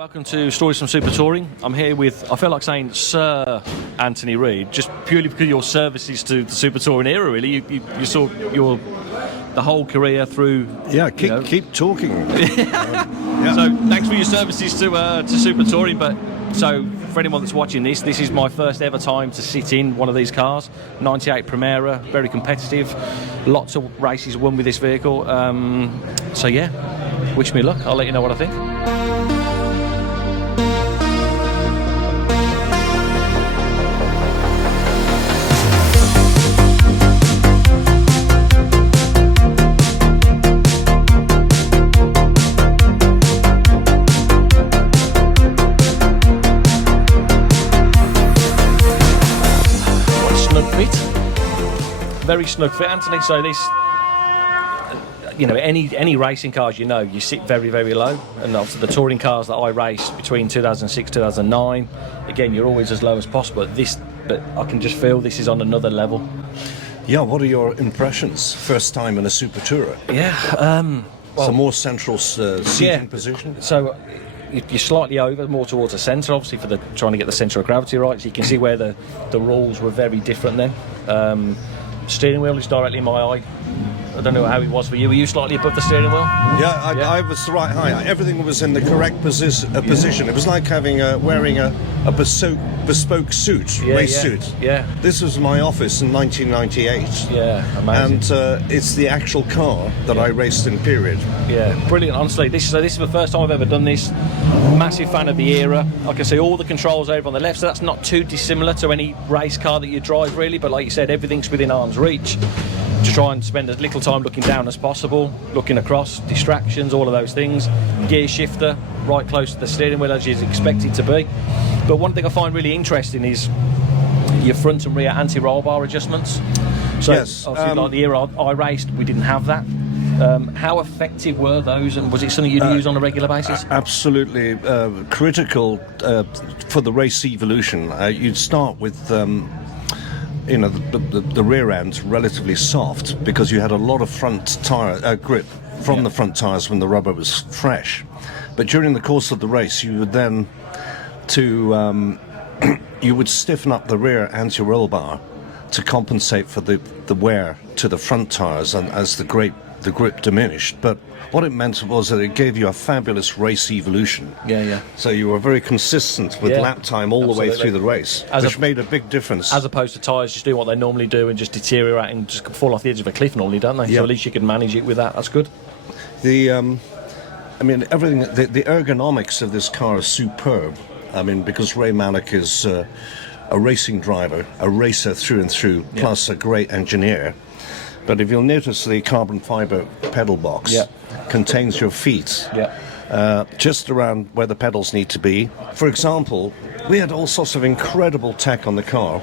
Welcome to Stories from Super Touring. I'm here with, I feel like saying Sir Anthony Reid, just purely because of your services to the Super Touring era, really. You saw the whole career through... Yeah, keep talking. Yeah. So thanks for your services to Super Touring, but so for anyone that's watching this is my first ever time to sit in one of these cars. 98 Primera, very competitive, lots of races won with this vehicle. So yeah, wish me luck. I'll let you know what I think. Very snug fit, Anthony. So this, any racing cars, you sit very, very low. And obviously the touring cars that I raced between 2006 2009, again, you're always as low as possible. But I can just feel this is on another level. Yeah, what are your impressions? First time in a Super Tourer? Yeah, it's a more central seating position. So you're slightly over, more towards the centre, obviously for trying to get the centre of gravity right. So you can see where the rules were very different then. Steering wheel is directly in my eye. I don't know how it was for you. Were you slightly above the steering wheel? Yeah, I was the right height. Everything was in the correct position. It was like having wearing a bespoke suit, race suit. Yeah. This was my office in 1998. Yeah, amazing. And it's the actual car that I raced in period. Yeah, brilliant. Honestly, this is the first time I've ever done this. Massive fan of the era. I can see all the controls over on the left, so that's not too dissimilar to any race car that you drive, really. But like you said, everything's within arm's reach. To try and spend as little time looking down as possible, looking across, distractions, all of those things. Gear shifter right close to the steering wheel as you'd expect it to be. But one thing I find really interesting is your front and rear anti-roll bar adjustments. So yes, obviously like the era I raced, we didn't have that. How effective were those, and was it something you'd use on a regular basis? Absolutely critical for the race evolution. You'd start with the rear end's relatively soft because you had a lot of front tire grip from the front tires when the rubber was fresh. But during the course of the race, you would then you would stiffen up the rear anti-roll bar to compensate for the wear to the front tires, and as the grip diminished. But what it meant was that it gave you a fabulous race evolution. Yeah. So you were very consistent with lap time all the way through the race, which made a big difference. As opposed to tyres just doing what they normally do and just deteriorate and just fall off the edge of a cliff normally, don't they? Yeah. So at least you can manage it with that. That's good. Everything, the ergonomics of this car is superb. Because Ray Malek is a racing driver, a racer through and through, plus a great engineer. But if you'll notice, the carbon fibre pedal box contains your feet just around where the pedals need to be. For example, we had all sorts of incredible tech on the car,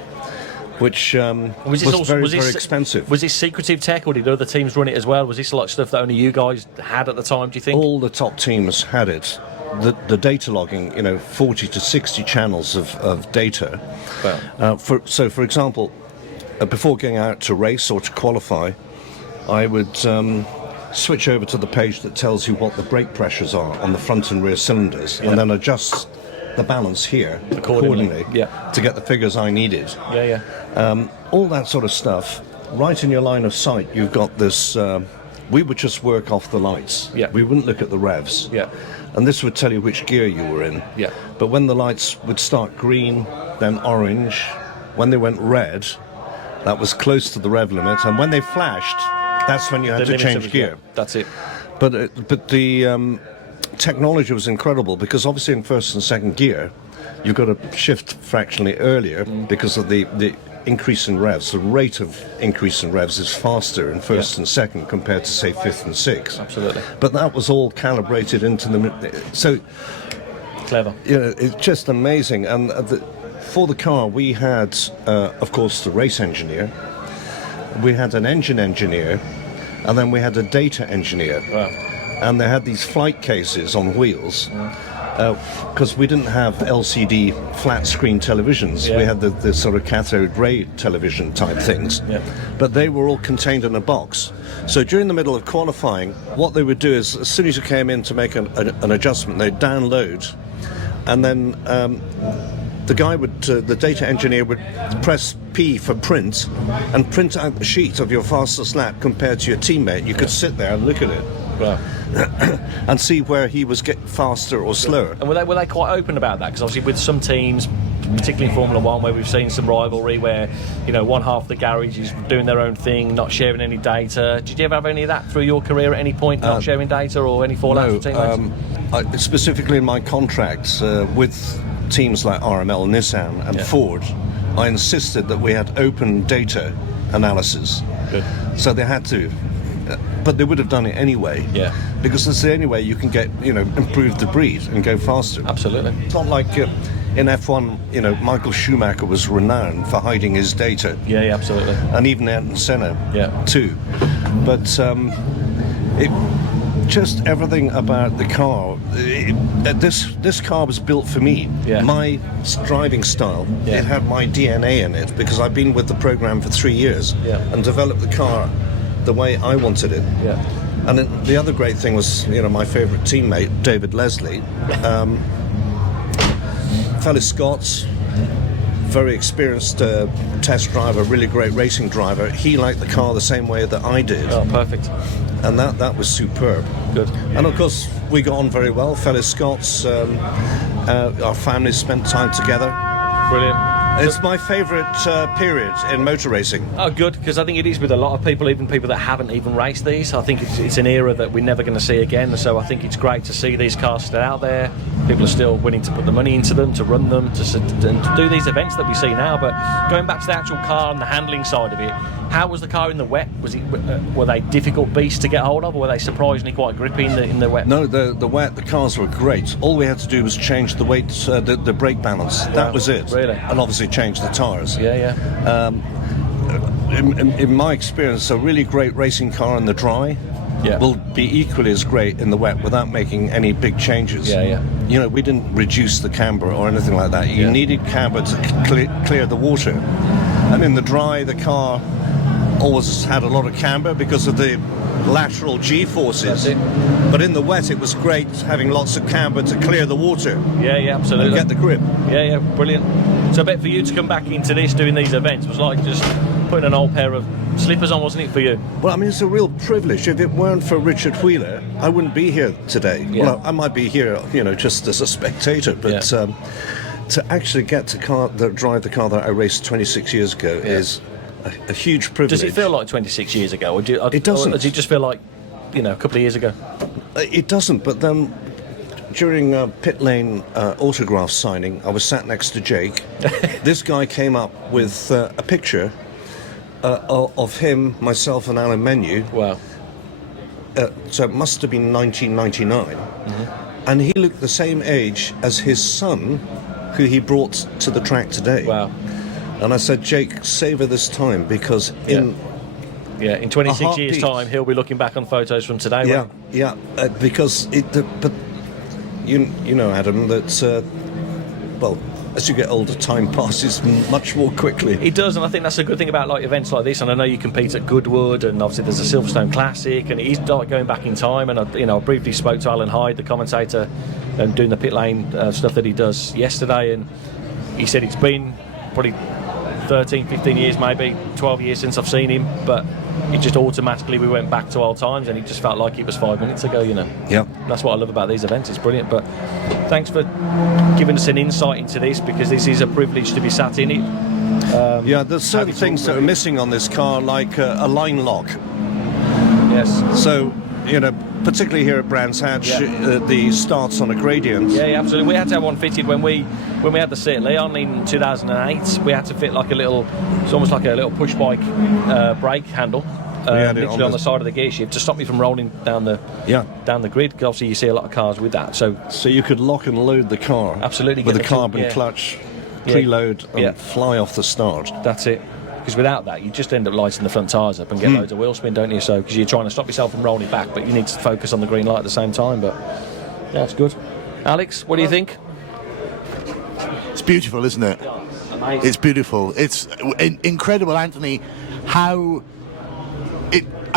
which was very expensive. Was this secretive tech, or did other teams run it as well? Was this like stuff that only you guys had at the time, do you think? All the top teams had it. The data logging, 40 to 60 channels of data. Wow. For example, before going out to race or to qualify, I would switch over to the page that tells you what the brake pressures are on the front and rear cylinders, and then adjust the balance here accordingly to get the figures I needed. All that sort of stuff. Right in your line of sight, you've got this... we would just work off the lights. We wouldn't look at the revs. And this would tell you which gear you were in. But when the lights would start green, then orange, when they went red, that was close to the rev limit, and when they flashed, that's when you had to change gear. That's it. But the technology was incredible, because obviously in first and second gear, you've got to shift fractionally earlier because of the increase in revs. The rate of increase in revs is faster in first and second compared to, say, fifth and sixth. Absolutely. But that was all calibrated into the... So... Clever. It's just amazing. And for the car, we had, of course, the race engineer, we had an engine engineer, and then we had a data engineer. Wow. And they had these flight cases on wheels, because we didn't have LCD flat screen televisions. We had the sort of cathode ray television type things, but they were all contained in a box. So during the middle of qualifying, what they would do is, as soon as you came in to make an adjustment, they'd download and then the guy would, the data engineer would press P for print, and print out the sheet of your fastest lap compared to your teammate. You could sit there and look at it. Wow. And see where he was getting faster or slower. And were they quite open about that? Because obviously with some teams, particularly in Formula One, where we've seen some rivalry where, you know, one half of the garage is doing their own thing, not sharing any data. Did you ever have any of that through your career at any point, not sharing data or any fallout from teammates? Specifically in my contracts with teams like RML, Nissan and Ford, I insisted that we had open data analysis. Good. So they had to. But they would have done it anyway. Yeah. Because it's the only way you can get, improve the breed and go faster. Absolutely. It's not like in F1, Michael Schumacher was renowned for hiding his data. Yeah, absolutely. And even Ayrton Senna, too. But just everything about the car. This car was built for me. Yeah. My driving style. Yeah. It had my DNA in it because I've been with the program for 3 years and developed the car the way I wanted it. Yeah. And then the other great thing was, my favourite teammate, David Leslie, fellow Scots, very experienced test driver, really great racing driver. He liked the car the same way that I did. Oh, perfect. And that was superb. Good. And of course, we got on very well, fellow Scots. Our families spent time together. Brilliant. It's my favourite period in motor racing. Oh, good, because I think it is with a lot of people, even people that haven't even raced these. I think it's an era that we're never going to see again, so I think it's great to see these cars still out there. People are still willing to put the money into them, to run them, to do these events that we see now. But going back to the actual car and the handling side of it, how was the car in the wet? Were they difficult beasts to get hold of, or were they surprisingly quite grippy in the wet? No, the wet, the cars were great. All we had to do was change the weight, the brake balance. Wow. That was it. Really? And obviously change the tyres. Yeah. In my experience, a really great racing car in the dry will be equally as great in the wet without making any big changes. Yeah. We didn't reduce the camber or anything like that. You needed camber to clear the water. And in the dry, the car always had a lot of camber because of the lateral G-forces. But in the wet, it was great having lots of camber to clear the water. Yeah, absolutely. And get the grip. Yeah, brilliant. So I bet for you to come back into this, doing these events, was like just putting an old pair of slippers on, wasn't it, for you? Well, I mean, it's a real privilege. If it weren't for Richard Wheeler, I wouldn't be here today. Yeah. Well, I might be here, just as a spectator, but to actually get to drive the car that I raced 26 years ago is a huge privilege. Does it feel like 26 years ago? Or it doesn't. Or does it just feel like, a couple of years ago? It doesn't, but then during pit lane autograph signing, I was sat next to Jake. This guy came up with a picture of him, myself, and Alan Menu. Wow. So it must have been 1999. And he looked the same age as his son, who he brought to the track today. Wow. And I said, Jake, savour this time, because in 26 years' time, he'll be looking back on photos from today. Because but you know, Adam, that as you get older, time passes much more quickly. It does, and I think that's a good thing about events like this. And I know you compete at Goodwood, and obviously there's a Silverstone Classic, and it is like going back in time. And I briefly spoke to Alan Hyde, the commentator, and doing the pit lane stuff that he does yesterday, and he said it's been probably 13, 15 years, maybe 12 years since I've seen him, but it just automatically we went back to old times, and it just felt like it was 5 minutes ago. That's what I love about these events. It's brilliant. But thanks for giving us an insight into this, because this is a privilege to be sat in it. There's certain things that are missing on this car, like a line lock. Yes. So particularly here at Brands Hatch, the starts on a gradient. Yeah, absolutely. We had to have one fitted when we had the City Leon in 2008. We had to fit it's almost like a little push bike brake handle, literally on the side of the gear shift, to stop me from rolling down the grid. Because obviously you see a lot of cars with that. So you could lock and load the car. Absolutely. With a carbon clutch, preload, and fly off the start. That's it. Because without that, you just end up lighting the front tyres up and get loads of wheel spin, don't you? So, because you're trying to stop yourself from rolling back, but you need to focus on the green light at the same time. But it's good. Alex, what do you think? It's beautiful, isn't it? Amazing. It's beautiful. It's incredible, Anthony. I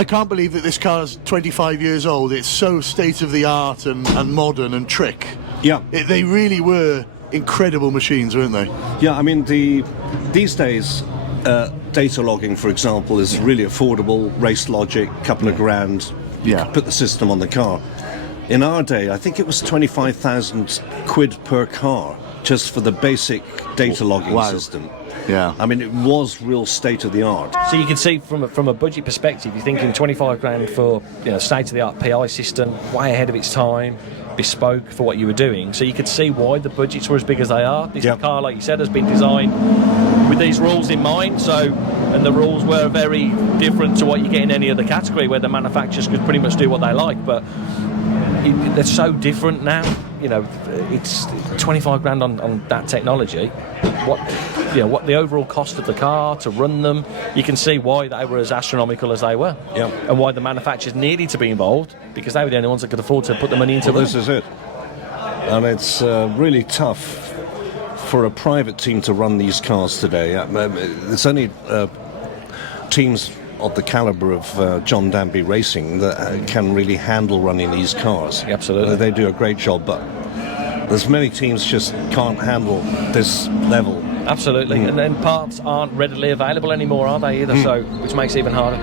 can't believe that this car's 25 years old. It's so state of the art and modern and trick. Yeah. They really were incredible machines, weren't they? Yeah, I mean, these days, data logging, for example, is really affordable. Race Logic, couple of grand. You Yeah. could put the system on the car. In our day, I think it was 25,000 quid per car just for the basic data logging Wow. system. Yeah. I mean, it was real state of the art. So you can see from a budget perspective, you're thinking 25 grand for state of the art PI system, way ahead of its time, bespoke for what you were doing. So you could see why the budgets were as big as they are. This Yep. car, like you said, has been designed with these rules in mind. And the rules were very different to what you get in any other category, where the manufacturers could pretty much do what they like. But they're so different now. It's 25 grand on that technology. What the overall cost of the car to run them, you can see why they were as astronomical as they were. Yeah. And why the manufacturers needed to be involved, because they were the only ones that could afford to put the money into Well, them. this is it. And it's really tough for a private team to run these cars today. There's only teams of the caliber of John Danby Racing that can really handle running these cars. Absolutely. They do a great job, but there's many teams just can't handle this level. Absolutely. And then parts aren't readily available anymore, are they either? So, which makes it even harder.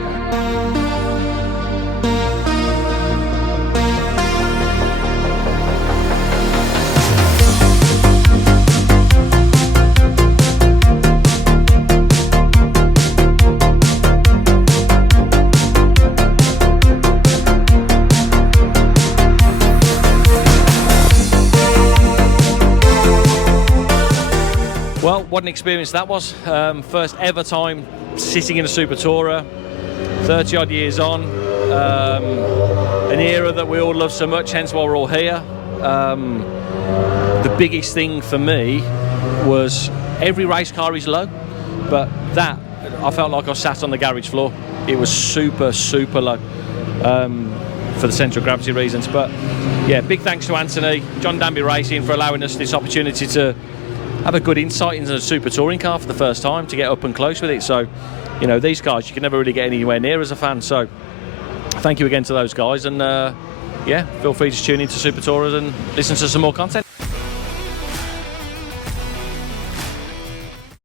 Well, what an experience that was. First ever time sitting in a Super Tourer, 30 odd years on. An era that we all love so much, hence why we're all here. The biggest thing for me was every race car is low, but that, I felt like I sat on the garage floor. It was super, super low for the centre of gravity reasons. But yeah, big thanks to Anthony, John Danby Racing, for allowing us this opportunity to have a good insight into a super touring car for the first time, to get up and close with it. So, these cars you can never really get anywhere near as a fan. So, thank you again to those guys, and yeah, feel free to tune into Super Tourers and listen to some more content.